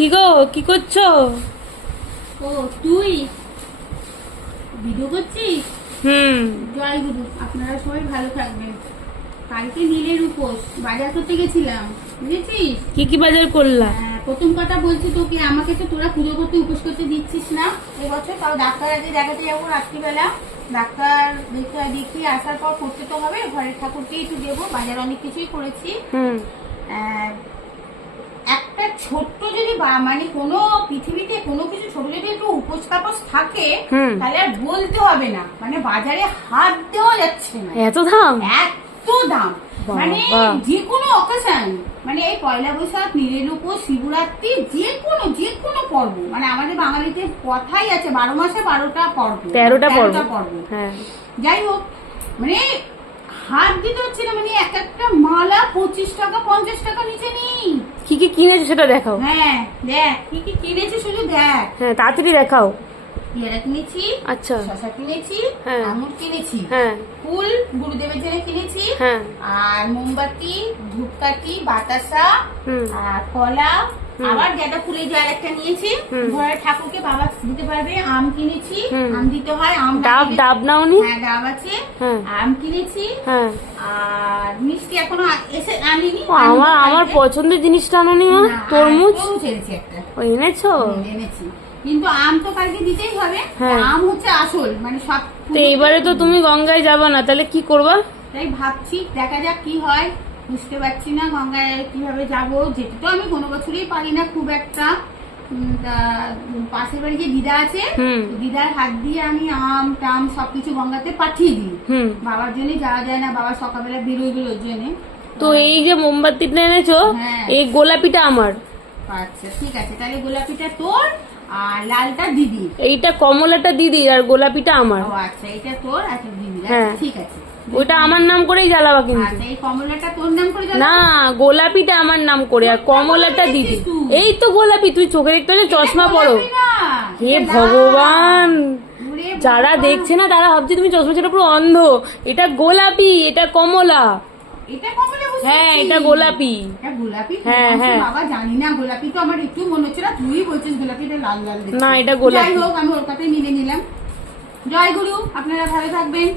কি গো কি করছ? ও তুই ভিডিও করছিস? হুম। জয় গুরু আপনারা সবাই ভালো থাকবেন। কালকে নীলের উপোস বাজার করতে গেছিলাম বুঝেছিস? কি কি বাজার করলাম হ্যাঁ, প্রথম কথা বলছি তোকে আমাকে তো তোরা পুজো করতে উপোস করতে দিচ্ছিস না। এবছর তাও ডাক্তার আজকে দেখাতে যাব রাত্রিবেলা। ডাক্তার দেখে দেখি আসার পর করতে তো হবে ঘরের ঠাকুরকেই একটু দেবো বাজার অনেক কিছুই করেছি। হুম। আহ, একটা ছোট্ট যদি মানে কোনো পৃথিবীতে কোনো কিছু ছোট যদি একটু উপোস তাপস থাকে তাহলে আর বলতে হবে না। মানে বাজারে হাত দেওয়া যাচ্ছে না। এত দাম? এত দাম। মানে যে কোনো অকেশন মানে এই পয়লা বৈশাখ নীরের উপর শিবরাত্রি যে কোনো যে কোনো পর্ব মানে আমাদের বাঙালিতে কথাই আছে বারো মাসে বারোটা পর্ব তেরোটা পর্ব। পর্ব। হ্যাঁ। যাই হোক মানে হাত দিতে হচ্ছে না মানে এক একটা মালা পঁচিশ টাকা পঞ্চাশ টাকা নিচে নেই। কি কি কিনেছো সেটা দেখাও। হ্যাঁ দেখ কি কি কিনেছি শুধু দেখ। হ্যাঁ তাড়াতাড়ি দেখাও। পেয়ারা কিনেছি আচ্ছা। শশা কিনেছি হ্যাঁ। আঙুর কিনেছি হ্যাঁ। ফুল গুরুদেবের জন্য কিনেছি হ্যাঁ। আর মোমবাতি ধূপকাঠি বাতাসা আর কলা। আবার গাঁদা ফুলের জার একটা নিয়েছি। ঘরের ঠাকুরকে বাবা দিতে পারবে আম কিনেছি আম দিতে হয় আম না ডাব ডাব নাওনি? হ্যাঁ ডাব আছে আম কিনেছি হ্যাঁ আর মিষ্টি এখনও এসে আনিনি। আমার আমার পছন্দের জিনিসটা আনোনি মা তরমুজ? তরমুজ এনেছি একটা। ও এনেছো? এনেছি। কিন্তু আম তো কালকে দিতেই হবে। হ্যাঁ। আম হচ্ছে আসল মানে সব তো এবারে তো তুমি গঙ্গায় যাবা না তাহলে কি করবা? তাই ভাবছি দেখা যাক কি হয়। বুঝতে পারছি না গঙ্গায় কীভাবে যাব। যেতে তো আমি কোনো বছরই পারি না খুব একটা। পাশের বাড়ি যে দিদা আছে দিদার হাত দিয়ে আমি আম টাম সবকিছু গঙ্গাতে পাঠিয়ে দিই। হুম। বাবার জন্য যাওয়া যায় না বাবা সকালবেলা বেরোয় ওর জন্য। তো এই যে মোমবাতিটা এনেছো হ্যাঁ। এই গোলাপিটা আমার। আচ্ছা ঠিক আছে তাহলে গোলাপিটা তোর আর লালটা দিদি এইটা কমলাটা দিদি আর গোলাপিটা আমার। আচ্ছা এটা তোর আচ্ছা দিদি হ্যাঁ। ঠিক আছে। ওইটা আমার নাম করেই জ্বালাবা কিন্তু। আচ্ছা না গোলাপিটা আমার নাম করে আর কমলাটা দিদি। এই তো গোলাপি তুই চোখে দেখতে হলে চশমা পরো। হে ভগবান! যারা দেখছে না তারা ভাবছে তুমি চশমা ছেড়ে পুরো অন্ধ। এটা গোলাপি এটা কমলা। হ্যাঁ এটা গোলাপি। হ্যাঁ, হ্যাঁ হ্যাঁ। বাবা জানি না গোলাপি তো আমার একটু মনে হচ্ছে না তুই বলছিস গোলাপিটা লাল লাল না, এটা গোলাপি। হোক আমি ওর কথাই মিলে নিলাম। জয় গুরু আপনারা ভালো থাকবেন।